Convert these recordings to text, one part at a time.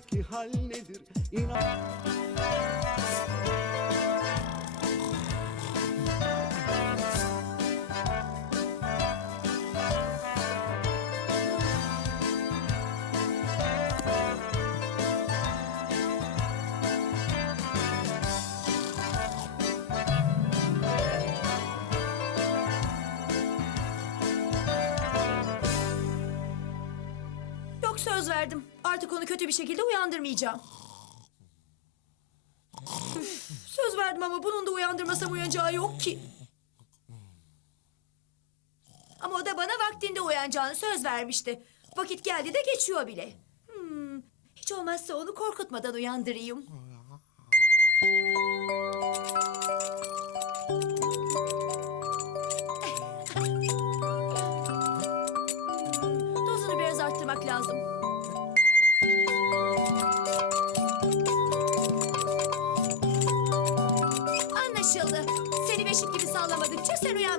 içimdeki hal nedir? İnan Artık onu kötü bir şekilde uyandırmayacağım. Üf, söz verdim ama bunun da uyandırmasam uyanacağı yok ki. Ama o da bana vaktinde uyanacağını söz vermişti. Vakit geldi de geçiyor bile. Hmm, hiç olmazsa onu korkutmadan uyandırayım.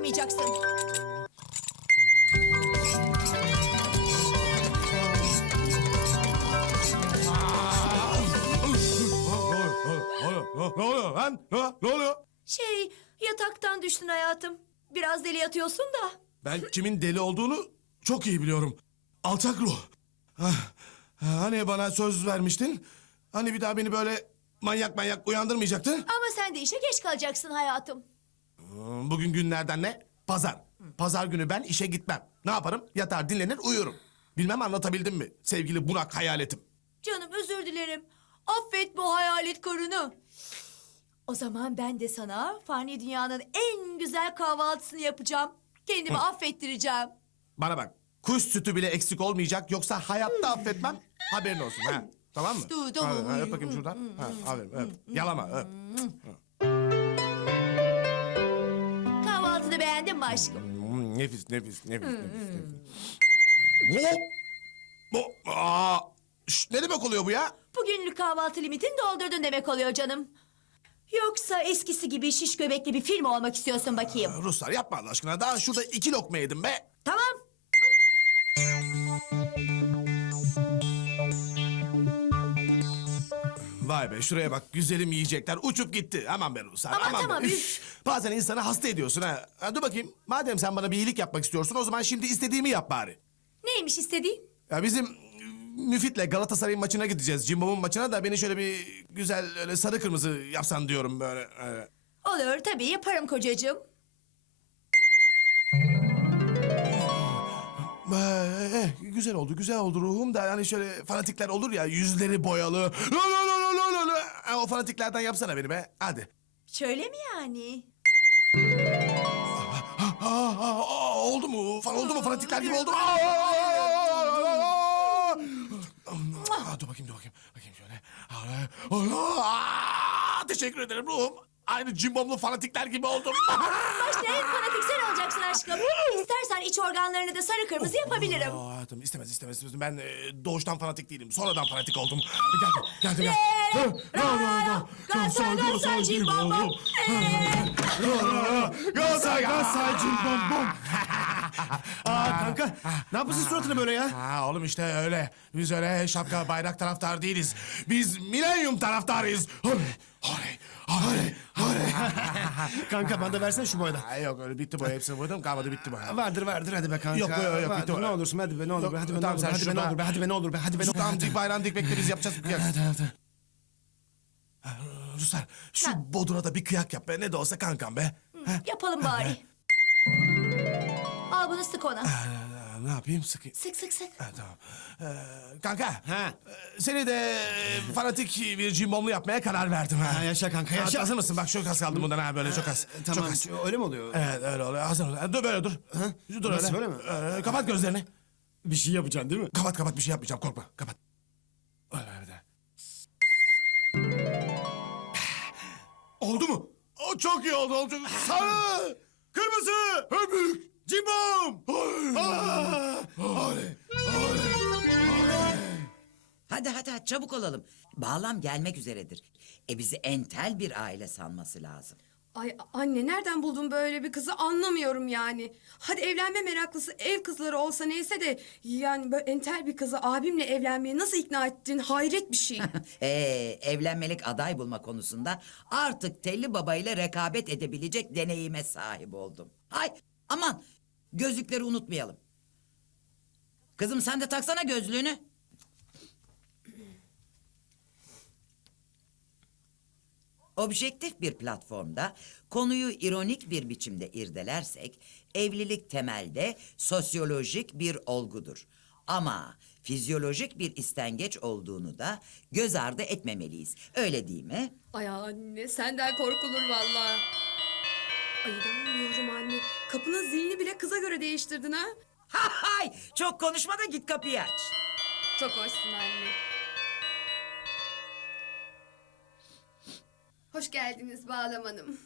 Uyanmayacaksın. Ne oluyor lan? Ne, ne oluyor? Şey, yataktan düştün hayatım. Biraz deli yatıyorsun da. Ben kimin deli olduğunu çok iyi biliyorum. Alçak ruh. Ah, Hani bana söz vermiştin? Hani bir daha beni böyle manyak manyak uyandırmayacaktın? Ama sen de işe geç kalacaksın hayatım. Hmm, Bugün günlerden ne? Pazar. Pazar günü ben işe gitmem. Ne yaparım? Yatar dinlenir uyurum. Bilmem anlatabildim mi sevgili Burak hayaletim? Canım özür dilerim. Affet bu hayalet karını. O zaman ben de sana fani dünyanın en güzel kahvaltısını yapacağım. Kendimi affettireceğim. Bana bak. Kuş sütü bile eksik olmayacak yoksa hayatta affetmem. Haberin olsun ha. Tamam mı? Tamam. Ha, ha, öp bakayım şuradan. Ha, aferin öp. Yalama öp. Beğendin mi aşkım? Hmm, nefis nefis nefis nefis. nefis. Hop! Bu, aa, şş, ne demek oluyor bu ya? Bugünlük kahvaltı limitini doldurdun demek oluyor canım. Yoksa eskisi gibi şiş göbekli bir film olmak istiyorsun bakayım. Ruslar yapma Allah aşkına. Daha şurada iki lokma yedim be. Tamam. Vay be şuraya bak güzelim yiyecekler uçup gitti. Aman be Ruslar Aman aman tamam, be. üf. Bazen insanı hasta ediyorsun ha. ha. Dur bakayım madem sen bana bir iyilik yapmak istiyorsun o zaman şimdi istediğimi yap bari. Neymiş istediğin? Ya bizim e, Müfit'le Galatasaray'ın maçına gideceğiz. Cimbom'un maçına da beni şöyle bir güzel öyle sarı kırmızı yapsan diyorum böyle. öyle. Olur tabii yaparım kocacığım. Ee, güzel oldu, güzel oldu ruhum da yani şöyle fanatikler olur ya yüzleri boyalı. Ha, O fanatiklerden yapsana beni be. Hadi. Şöyle mi yani? Ha, ha, ha, oldu mu? Fan oldu mu? Fanatikler gibi oldu mu? Aa, aa, aa, aa. Aa, Dur bakayım, dur bakayım. Bakayım şöyle. Aa, Teşekkür ederim ruhum. Aynı cimbomlu fanatikler gibi oldum. Başta en fanatik sen olacaksın aşkım. İstersen iç organlarını da sarı kırmızı yapabilirim. Aa, hayatım istemez istemez istemez. Ben e, doğuştan fanatik değilim. Sonradan fanatik oldum. Geldim geldim. Re, ra, ra, ra. Galatasaray, Galatasaray, cimbom, bom. Galatasaray Galatasaray cimbom bom. Aa kanka ne yapıyorsun suratına böyle ya? Ha oğlum işte öyle. Biz öyle şapka bayrak taraftar değiliz. Biz milenyum taraftarıyız. Oley oley oley oley. Kanka bana da versene şu boydan. Ha, yok öyle bitti boya hepsini boyadım kalmadı bitti boya. Vardır vardır hadi be kanka. Yok, yok, yok, Vardır, bitti o. Ne olursun hadi be ne olur be hadi be ne tamam, olur be sen hadi be ne şurada- olur be hadi be ne olur be hadi be ne olur be. tamam dik bayrağını dik bekle biz yapacağız bir kıyak. Hadi hadi. Ha, Ruslar şu bodura da bir kıyak yap be ne de olsa kankam be. Yapalım bari. Al bunu sık ona. ha, ne yapayım sıkayım. Sık sık sık. Ha, tamam. Ee, kanka. Ha. e, Seni de e, fanatik bir cimbomlu yapmaya karar verdim ha. Ha, yaşa kanka, yaşa. Ha, Hazır mısın? Bak çok az kaldı bundan ha böyle çok az. Ee, Tamam Çok az. öyle mi oluyor? Evet öyle oluyor. Hazır ol. Dur böyle dur. Dur Nasıl, öyle. böyle mi? Ee, kapat gözlerini. Bir şey yapacaksın değil mi? Kapat kapat bir şey yapmayacağım korkma. Kapat. Öyle öyle. Oldu mu? O çok iyi oldu. oldu. Sarı, kırmızı, öbük, cimbom. Hadi hadi hadi çabuk olalım. Bağlam gelmek üzeredir. E bizi entel bir aile sanması lazım. Ay anne nereden buldun böyle bir kızı anlamıyorum yani. Hadi evlenme meraklısı ev kızları olsa neyse de yani böyle entel bir kızı abimle evlenmeye nasıl ikna ettin hayret bir şey. Ee, evlenmelik aday bulma konusunda artık Telli Baba ile rekabet edebilecek deneyime sahip oldum. Ay aman gözlükleri unutmayalım. Kızım sen de taksana gözlüğünü. Objektif bir platformda konuyu ironik bir biçimde irdelersek evlilik temelde sosyolojik bir olgudur. Ama fizyolojik bir istengeç olduğunu da göz ardı etmemeliyiz. Öyle değil mi? Ay anne senden korkulur vallahi. Ay inanmıyorum anne. Kapının zilini bile kıza göre değiştirdin ha. Hay! Çok konuşma da git kapıyı aç. Çok hoşsun anne. Hoş geldiniz Bağlam Hanım.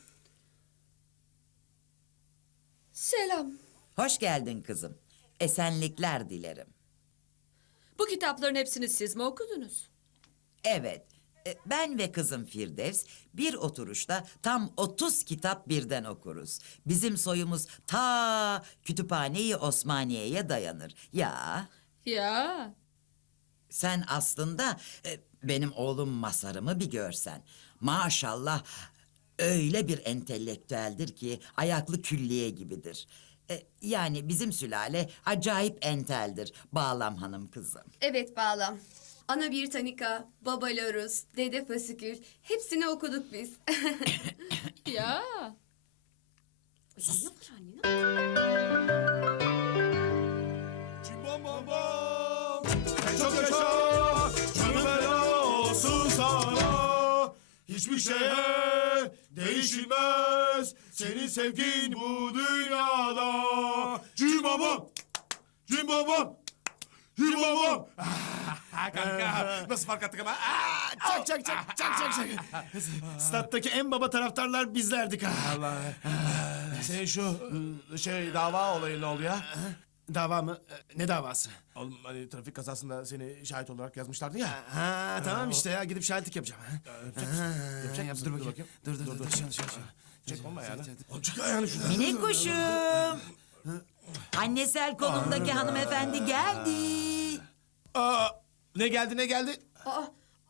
Selam. Hoş geldin kızım. Esenlikler dilerim. Bu kitapların hepsini siz mi okudunuz? Evet, e, ben ve kızım Firdevs bir oturuşta tam 30 kitap birden okuruz. Bizim soyumuz ta Kütüphane-i Osmaniye'ye dayanır. Ya Ya. sen aslında e, benim oğlum Masar'ımı bir görsen. Maşallah öyle bir entelektüeldir ki ayaklı külliye gibidir. E, yani bizim sülale acayip enteldir Bağlam Hanım kızım. Evet Bağlam. Ana Britannica, Baba Larus, Dede Fasikül hepsini okuduk biz. Ya. Cimbom bom bom. Çok yaşa. Canı feda olsun sana. Hiçbir şeye değişilmez. Senin sevgin bu dünyada. Cimbom bom. Cimbom bom. Ah, Kanka nasıl fark attık ama? Ah, Çak çak çak çak çak çak. Stat'taki en baba taraftarlar bizlerdik ha. Allah. Senin şu ıı, şey dava olayı ne oldu ya? Dava mı? Ee, Ne davası? Oğlum hani trafik kazasında seni şahit olarak yazmışlardı ya. Ha tamam işte ya gidip şahitlik yapacağım. ha. Yapacak Yap, mısın? dur bakayım. Dur dur dur. dur. Şöyle, şöyle, şöyle. Çek olma yani. Oğlum çık ayağını şuradan. Minik kuşum. Annesel konumdaki hanımefendi geldi. Aa, ne geldi ne geldi? Aa,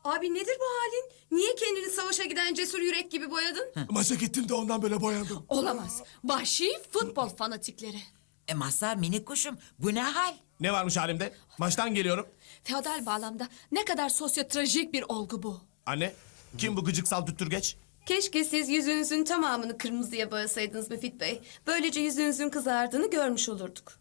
abi nedir bu halin? Niye kendini savaşa giden cesur yürek gibi boyadın? Maça gittim de ondan böyle boyandım. Olamaz. Vahşi futbol fanatikleri. E Mazhar minik kuşum bu ne hal? Ne varmış halimde? Maçtan geliyorum. Feodal bağlamda ne kadar sosyotrajik bir olgu bu. Anne, kim bu gıcıksal düttürgeç? Keşke siz yüzünüzün tamamını kırmızıya boyasaydınız Müfit Bey. Böylece yüzünüzün kızardığını görmüş olurduk.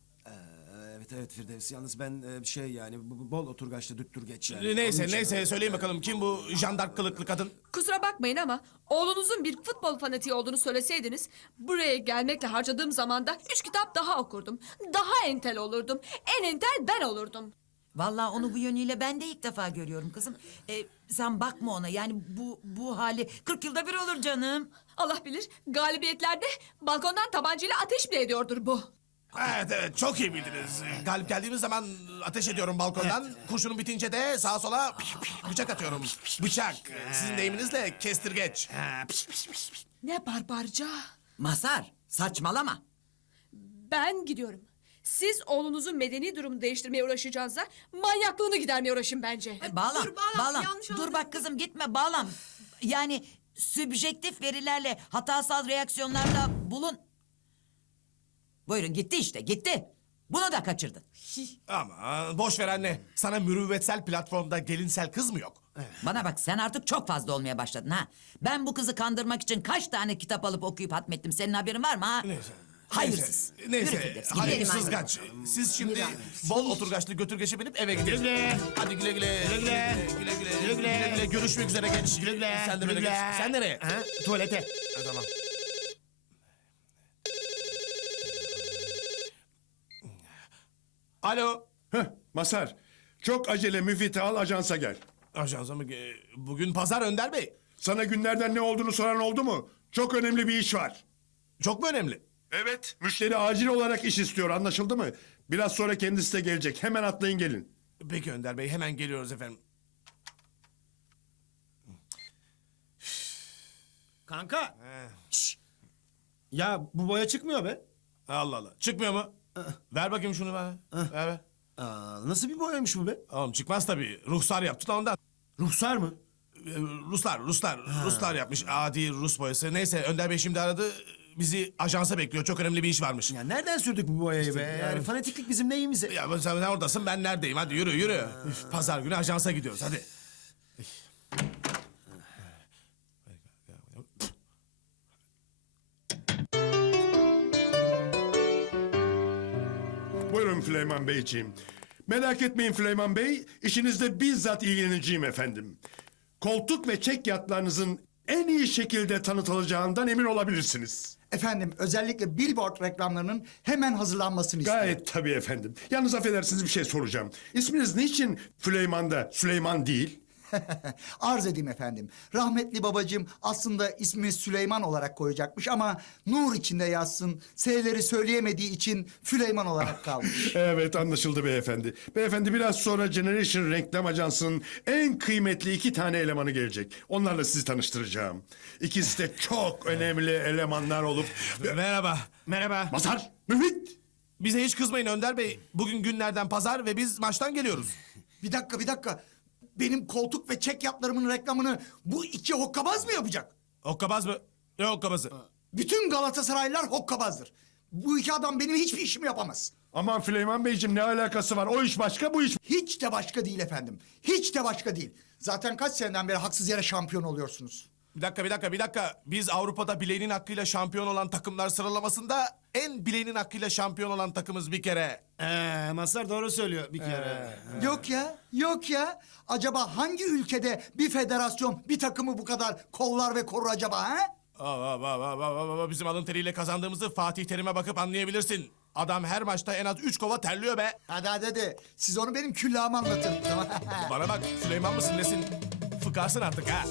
Ee, Evet Firdevs. Yalnız ben e, şey yani bu- bu bol oturgaçlı düttür geç yani. Neyse Onun için- neyse söyleyin bakalım kim bu jandark kılıklı kadın? Kusura bakmayın ama oğlunuzun bir futbol fanatiği olduğunu söyleseydiniz... ...buraya gelmekle harcadığım zamanda üç kitap daha okurdum. Daha entel olurdum. En entel ben olurdum. Vallahi onu bu yönüyle ben de ilk defa görüyorum kızım. E, sen bakma ona yani bu bu hali 40 yılda bir olur canım. Allah bilir galibiyetlerde balkondan tabancayla ateş bile ediyordur bu. Evet evet çok iyi bildiniz. Galip geldiğimiz zaman ateş ediyorum balkondan. Kurşunun bitince de sağa sola bıçak atıyorum. Bıçak. Sizin deyiminizle kestirgeç. Ne barbarca. Mazhar saçmalama. Ben gidiyorum. Siz oğlunuzun medeni durumunu değiştirmeye uğraşacağınıza manyaklığını gidermeye uğraşın bence. E, bağlam, dur, bağlam, bağlam. yanlış Dur anladın. bak kızım gitme bağlam. Yani sübjektif verilerle hatasal reaksiyonlarda bulun. Buyurun gitti işte gitti. Bunu da kaçırdın. Ama boş ver anne. Sana mürüvvetsel platformda gelinsel kız mı yok? Bana bak sen artık çok fazla olmaya başladın ha. Ben bu kızı kandırmak için kaç tane kitap alıp okuyup hatmettim. Senin haberin var mı ha? Neyse. Hayırsız. Yürü Neyse. Hadi gidelim. sızgaç. Siz şimdi bol oturgaçlı götürgeçe binip eve gidin. Güle Hadi güle güle. Güle güle. Güle güle. Güle güle. güle. Görüşmek üzere genç. Güle güle. Sen de böyle geç. Sen nereye? Ha, tuvalete. Ha, tamam. Alo. Heh, Masar. Çok acele müfiti al ajansa gel. Ajansa mı? Ee, Bugün pazar Önder Bey. Sana günlerden ne olduğunu soran oldu mu? Çok önemli bir iş var. Çok mu önemli? Evet. Müşteri acil olarak iş istiyor anlaşıldı mı? Biraz sonra kendisi de gelecek. Hemen atlayın gelin. Peki Önder Bey hemen geliyoruz efendim. Kanka. Şş, Ya bu boya çıkmıyor be. Allah Allah. Çıkmıyor mu? Ver bakayım şunu bana. ver ver. Aa, nasıl bir boyaymış bu be? Oğlum çıkmaz tabii. Ruhsar yaptı da ondan. Ruhsar mı? Ee, Ruslar, Ruslar, Ruslar yapmış. Adi Rus boyası. Neyse Önder Bey şimdi aradı. Bizi ajansa bekliyor. Çok önemli bir iş varmış. Ya nereden sürdük bu boyayı be? Yani fanatiklik bizim neyimize? Ya ben- sen oradasın ben neredeyim? Hadi yürü yürü. Üf, Pazar günü ajansa gidiyoruz hadi. Buyurun Süleyman Beyciğim. Merak etmeyin Süleyman Bey, işinizde bizzat ilgileneceğim efendim. Koltuk ve çek yatlarınızın en iyi şekilde tanıtılacağından emin olabilirsiniz. Efendim özellikle billboard reklamlarının hemen hazırlanmasını istiyorum. Gayet tabii efendim. Yalnız affedersiniz bir şey soracağım. İsminiz niçin Süleyman'da Süleyman değil? Arz edeyim efendim. Rahmetli babacığım aslında ismini Süleyman olarak koyacakmış ama nur içinde yazsın. S'leri söyleyemediği için Süleyman olarak kalmış. Evet anlaşıldı beyefendi. Beyefendi biraz sonra Generation Reklam Ajansı'nın en kıymetli iki tane elemanı gelecek. Onlarla sizi tanıştıracağım. İkisi de çok önemli elemanlar olup... Merhaba. Merhaba. Mazhar, Müfit. Bize hiç kızmayın Önder Bey. Bugün günlerden pazar ve biz maçtan geliyoruz. bir dakika bir dakika. Benim koltuk ve çek yatlarımın reklamını bu iki hokkabaz mı yapacak? Hokkabaz mı? Ne hokkabazı? Bütün Galatasaraylılar hokkabazdır. Bu iki adam benim hiçbir işimi yapamaz. Aman Süleyman Beyciğim ne alakası var? O iş başka bu iş... Hiç de başka değil efendim. Hiç de başka değil. Zaten kaç seneden beri haksız yere şampiyon oluyorsunuz. Bir dakika bir dakika bir dakika. Biz Avrupa'da bileğinin hakkıyla şampiyon olan takımlar sıralamasında en bileğinin hakkıyla şampiyon olan takımız bir kere. Ee, Mazhar doğru söylüyor bir kere. Yok ya, yok ya. Acaba hangi ülkede bir federasyon bir takımı bu kadar kollar ve korur acaba ha? Aa, aa, aa, aa, aa, aa, Bizim alın teriyle kazandığımızı Fatih Terim'e bakıp anlayabilirsin. Adam her maçta en az üç kova terliyor be. Hadi hadi hadi. Siz onu benim küllahıma anlatın. Tamam. Bana bak Süleyman mısın nesin? Fıkarsın artık ha.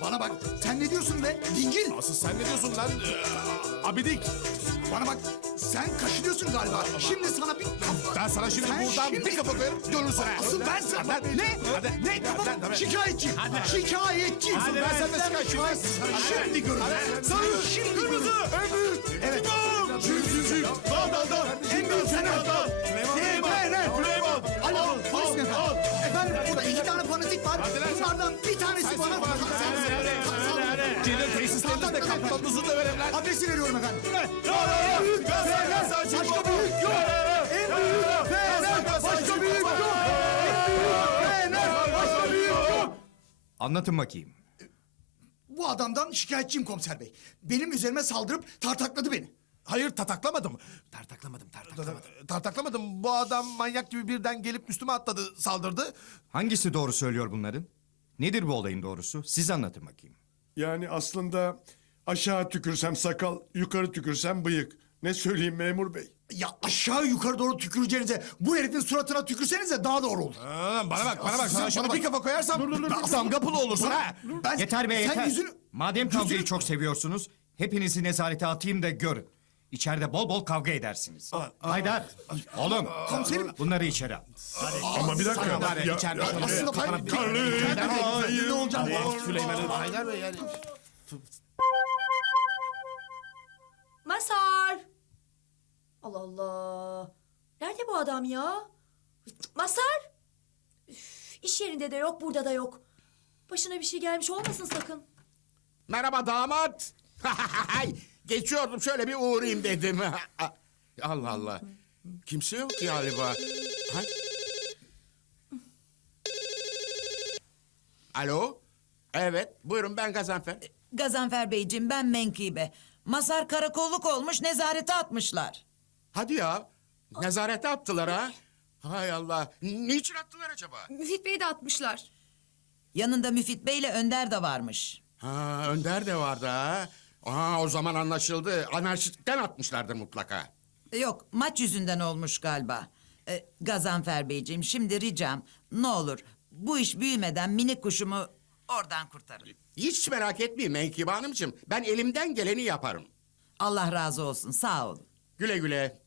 Bana bak. Sen ne diyorsun be? Dingil. Asıl sen ne diyorsun lan? Ee, abidik. Bana bak. Sen kaşınıyorsun galiba. Şimdi sana bir kafa... Ben sana şimdi Sen buradan şimdi- bir kafa koyarım dönürsün ha. Asıl ben sana... Hadi. Ne? Hadi. Ne kafa? Hadi, hadi. Şikayetçi. Şikayetçi. Hadi ben senden şikayetçiyim. Şimdi görürüz. Sarı. Şimdi görürüz. En büyük. Evet. Cüzüzü. Var. Bunlardan bir tanesi bana... Gelir tesislerinizde kaptanınızı döverim lan. Adresi veriyorum efendim. Başka büyük yok. En büyük fener. Başka büyük yok. En büyük fener. Başka büyük yok. Anlatın bakayım. Bu adamdan şikayetçiyim komiser bey. Benim üzerime saldırıp tartakladı beni. Hayır tataklamadım. Tartaklamadım, tartaklamadım. Tartaklamadım. Bu adam manyak gibi birden gelip üstüme atladı, saldırdı. Hangisi doğru söylüyor bunların? Nedir bu olayın doğrusu? Siz anlatın bakayım. Yani aslında aşağı tükürsem sakal, yukarı tükürsem bıyık. Ne söyleyeyim memur bey? Ya aşağı yukarı doğru tüküreceğinize bu herifin suratına tükürsenize daha doğru olur. Aa, bana bak, bana bak. Sen Sana şimdi bana bir kafa koyarsam damga pulu olursun ha. Ben, Yeter be sen yeter. yüzünü... Madem kavgayı Yüzünü- çok seviyorsunuz, hepinizi nezarete atayım da görün. İçeride bol bol kavga edersiniz. Haydar, oğlum. Komiserim. Bunları içeri al. Ama bir dakika. var ya, içeride şöyle Aslında ben... kafana bir- Ne olacağım? Süleyman'ın Haydar Bey yani. Masar. Allah Allah. Nerede bu adam ya? Masar. Üf, iş yerinde de yok, burada da yok. Başına bir şey gelmiş olmasın sakın. Merhaba damat. Geçiyordum şöyle bir uğrayayım dedim. Allah Allah. Kimse yok galiba. Ha? Alo? Evet, buyurun ben Gazanfer. Gazanfer Beyciğim ben Menkibe. Masar karakolluk olmuş nezarete atmışlar. Hadi ya. Nezarete attılar ha. Hay Allah. Niçin attılar acaba? Müfit Bey'i de atmışlar. Yanında Müfit Bey ile Önder de varmış. Ha, Önder de vardı ha. Aa, o zaman anlaşıldı. Anarşistten atmışlardır mutlaka. E, Yok maç yüzünden olmuş galiba. E, Gazanfer Beyciğim şimdi ricam ne olur bu iş büyümeden minik kuşumu oradan kurtarın. Hiç merak etmeyin Menkibe Hanımcığım. Ben elimden geleni yaparım. Allah razı olsun sağ olun. Güle güle.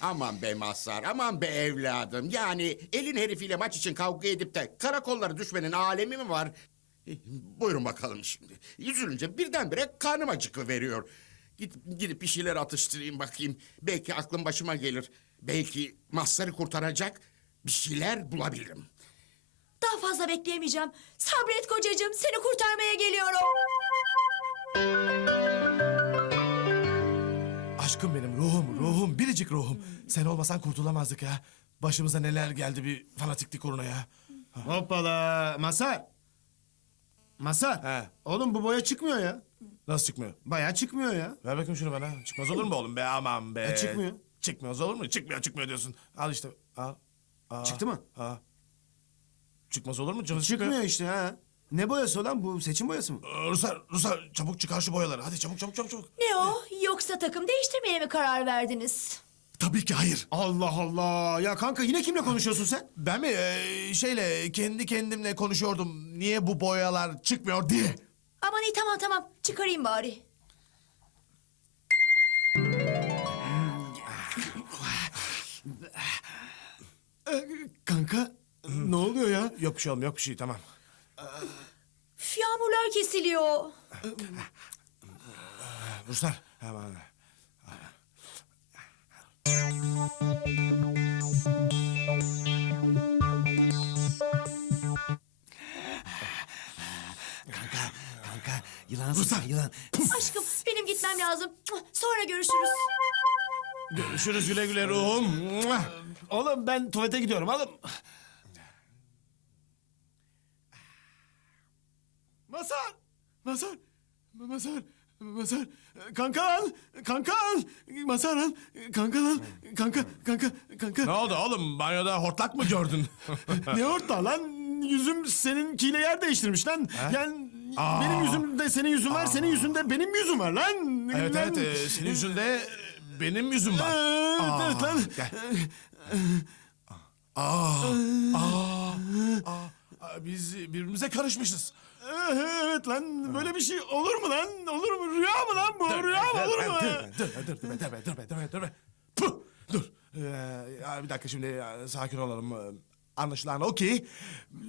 Aman be Mazhar, aman be evladım. Yani elin herifiyle maç için kavga edip de karakollara düşmenin alemi mi var? Buyurun bakalım şimdi. Üzülünce birdenbire karnım acıkı veriyor. Git, gidip bir şeyler atıştırayım bakayım. Belki aklım başıma gelir. Belki Mazhar'ı kurtaracak bir şeyler bulabilirim. Daha fazla bekleyemeyeceğim. Sabret kocacığım seni kurtarmaya geliyorum. Aşkım benim ruhum, ruhum, biricik ruhum. Sen olmasan kurtulamazdık ya. Başımıza neler geldi bir fanatiklik uğruna ya. Hoppala. Masar. Masar. He. Oğlum bu boya çıkmıyor ya. Nasıl çıkmıyor? Bayağı çıkmıyor ya. Ver bakayım şunu bana. Çıkmaz olur mu oğlum be aman be. E, çıkmıyor. Çıkmaz olur mu? Çıkmıyor çıkmıyor diyorsun. Al işte. Al. Al. Çıktı mı? Al. Çıkmaz olur mu? Canım Çıkmıyor işte ha. Ne boyası olan bu seçim boyası mı? Ruslar, Ruslar çabuk çıkar şu boyaları. Hadi çabuk çabuk çabuk çabuk. Ne o? Yoksa takım değiştirmeye mi karar verdiniz? Tabii ki hayır. Allah Allah. Ya kanka yine kimle konuşuyorsun sen? Ben mi e, şeyle kendi kendimle konuşuyordum. Niye bu boyalar çıkmıyor diye. Aman iyi tamam tamam çıkarayım bari. Kanka ne oluyor ya? Yok bir şey oğlum yok bir şey tamam. Üf, yağmurlar kesiliyor. Ruslar. Hemen. Kanka, kanka yılan sıçan yılan. Aşkım benim gitmem lazım. Sonra görüşürüz. Görüşürüz güle güle ruhum. Oğlum ben tuvalete gidiyorum oğlum. Masar! Masar! Masar! Masar! Kanka al! Kanka al! Masar al! Kanka! Kanka, kanka. Ne oldu oğlum? Banyoda hortlak mı gördün? Ne orta lan? Yüzüm seninkiyle yer değiştirmiş lan. Yani Aa. benim yüzümde senin yüzün var, senin yüzünde benim yüzüm var lan. evet Lan. evet. e, senin yüzünde benim yüzüm var. Evet, Aa, evet lan. Gel. Aa, aa, aa, aa, biz birbirimize karışmışız. Evet lan böyle bir şey olur mu lan? Olur mu? Rüya mı lan bu? Rüya mı olur mu? Dur, dur, dur, dur, dur, dur, dur, dur, dur, dur, dur. Puh, dur. Ee, bir dakika şimdi sakin olalım. Ee, Anlaşılan o ki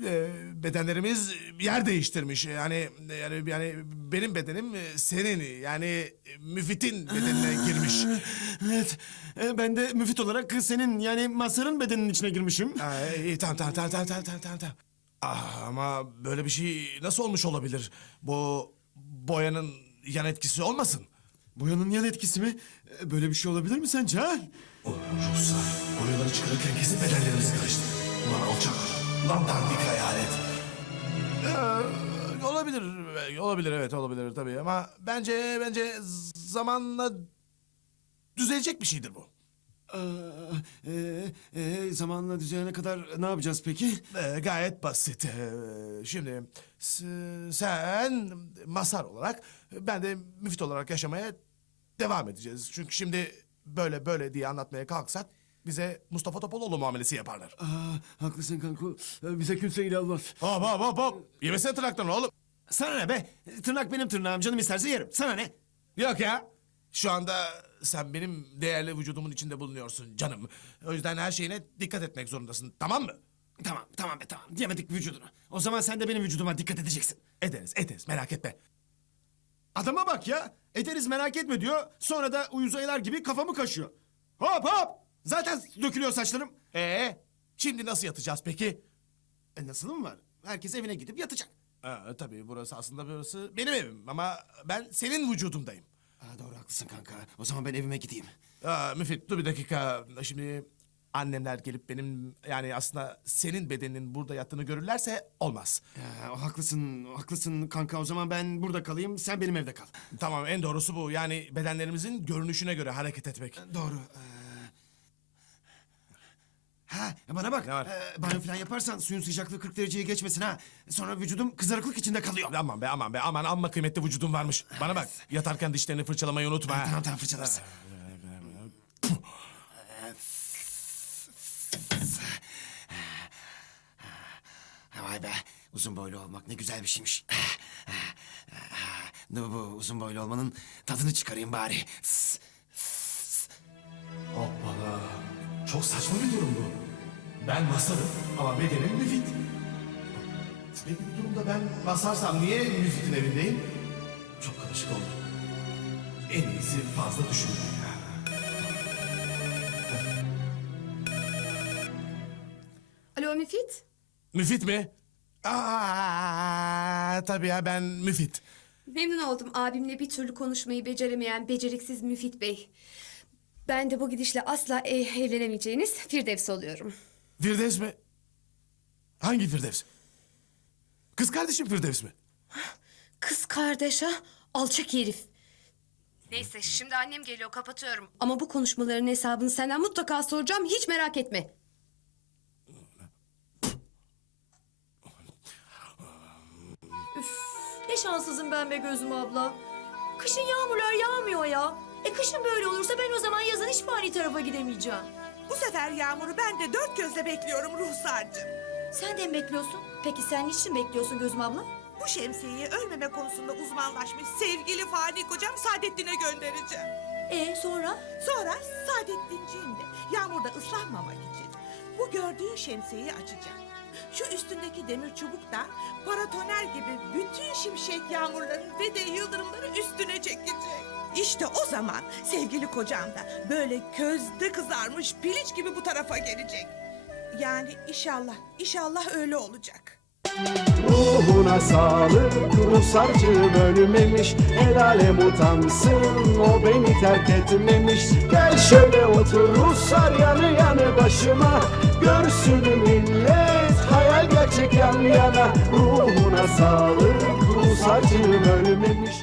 e, bedenlerimiz yer değiştirmiş. Yani yani yani benim bedenim senin yani Müfit'in bedenine girmiş. Evet. e, Ben de müfit olarak senin yani Masar'ın bedeninin içine girmişim. Aa, iyi, tamam tamam tamam tamam tamam. tamam. Ah, ama böyle bir şey nasıl olmuş olabilir? Bu boyanın yan etkisi olmasın? Boyanın yan etkisi mi? E, Böyle bir şey olabilir mi sence ha? Ruslar boyaları çıkarırken kesin bedenlerimiz karıştı. Ulan alçak, lan dandik hayalet. Ee, olabilir, olabilir evet olabilir tabii ama bence bence zamanla düzelecek bir şeydir bu. Aa, e, e, zamanla düzelene kadar ne yapacağız peki? Ee, gayet basit. Ee, şimdi s- sen Masar olarak ben de Müfit olarak yaşamaya devam edeceğiz. Çünkü şimdi böyle böyle diye anlatmaya kalksak bize Mustafa Topaloğlu muamelesi yaparlar. Aa, haklısın kanka. E, Bize kimse inanmaz. Hop hop hop hop. Yemesene tırnaklarını oğlum. Sana ne be? Tırnak benim tırnağım. Canım isterse yerim. Sana ne? Yok ya. Şu anda sen benim değerli vücudumun içinde bulunuyorsun canım. O yüzden her şeyine dikkat etmek zorundasın. Tamam mı? Tamam tamam be tamam. Yemedik vücudunu. O zaman sen de benim vücuduma dikkat edeceksin. Ederiz ederiz merak etme. Adama bak ya. Ederiz merak etme diyor. Sonra da uyuz ayılar gibi kafamı kaşıyor. Hop hop. Zaten dökülüyor saçlarım. Ee, şimdi nasıl yatacağız peki? E nasıl mı var? Herkes evine gidip yatacak. Ee, tabii burası aslında burası benim evim ama ben senin vücudundayım. Doğru haklısın kanka. O zaman ben evime gideyim. Aa, Müfit dur bir dakika. Şimdi annemler gelip benim yani aslında senin bedeninin burada yattığını görürlerse olmaz. Ya, haklısın, haklısın kanka. O zaman ben burada kalayım, sen benim evde kal. Tamam en doğrusu bu. Yani bedenlerimizin görünüşüne göre hareket etmek. Doğru. Ee... Ha, bana bak. Ne var? Ee, banyo falan yaparsan suyun sıcaklığı 40 dereceyi geçmesin ha. Sonra vücudum kızarıklık içinde kalıyor. Aman be aman be aman amma kıymetli vücudun varmış. Bana bak yatarken dişlerini fırçalamayı unutma. ha. Tamam tamam fırçalarsın. Vay be. Uzun boylu olmak ne güzel bir şeymiş. Ne bu uzun boylu olmanın tadını çıkarayım bari. Hoppala. Çok saçma bir durum bu. Ben masarım ama bedenim müfit. Peki bu durumda ben masarsam niye müfitin evindeyim? Çok karışık oldu. En iyisi fazla düşünme. Alo Müfit? Müfit mi? Aa, tabii ya ben Müfit. Memnun oldum abimle bir türlü konuşmayı beceremeyen beceriksiz Müfit Bey. Ben de bu gidişle asla e- evlenemeyeceğiniz Firdevs oluyorum. Firdevs mi? Hangi Firdevs? Kız kardeşim Firdevs mi? Kız kardeş ha? Alçak herif. Neyse şimdi annem geliyor kapatıyorum. Ama bu konuşmaların hesabını senden mutlaka soracağım hiç merak etme. Ne şanssızım ben be gözüm abla. Kışın yağmurlar yağmıyor ya. E kışın böyle olursa ben o zaman yazın hiç fani tarafa gidemeyeceğim. Bu sefer yağmuru ben de dört gözle bekliyorum Ruhsar'cığım. Sen de mi bekliyorsun? Peki sen niçin bekliyorsun gözüm abla? Bu şemsiyeyi ölmeme konusunda uzmanlaşmış sevgili fani kocam Saadettin'e göndereceğim. E sonra? Sonra Saadettinciğim de yağmurda ıslanmamak için bu gördüğün şemsiyeyi açacak. Şu üstündeki demir çubuk da paratoner gibi bütün şimşek yağmurları ve de yıldırımları üstüne çekecek. İşte o zaman sevgili kocam da böyle közde kızarmış piliç gibi bu tarafa gelecek. Yani inşallah, inşallah öyle olacak. Ruhuna sağlık Ruhsarcığım ölmemiş El alem utansın O beni terk etmemiş. Gel şöyle otur Ruhsar yanı yanı başıma. Görsün millet Hayal gerçek yan yana. Ruhuna sağlık Ruhsarcığım ölmemiş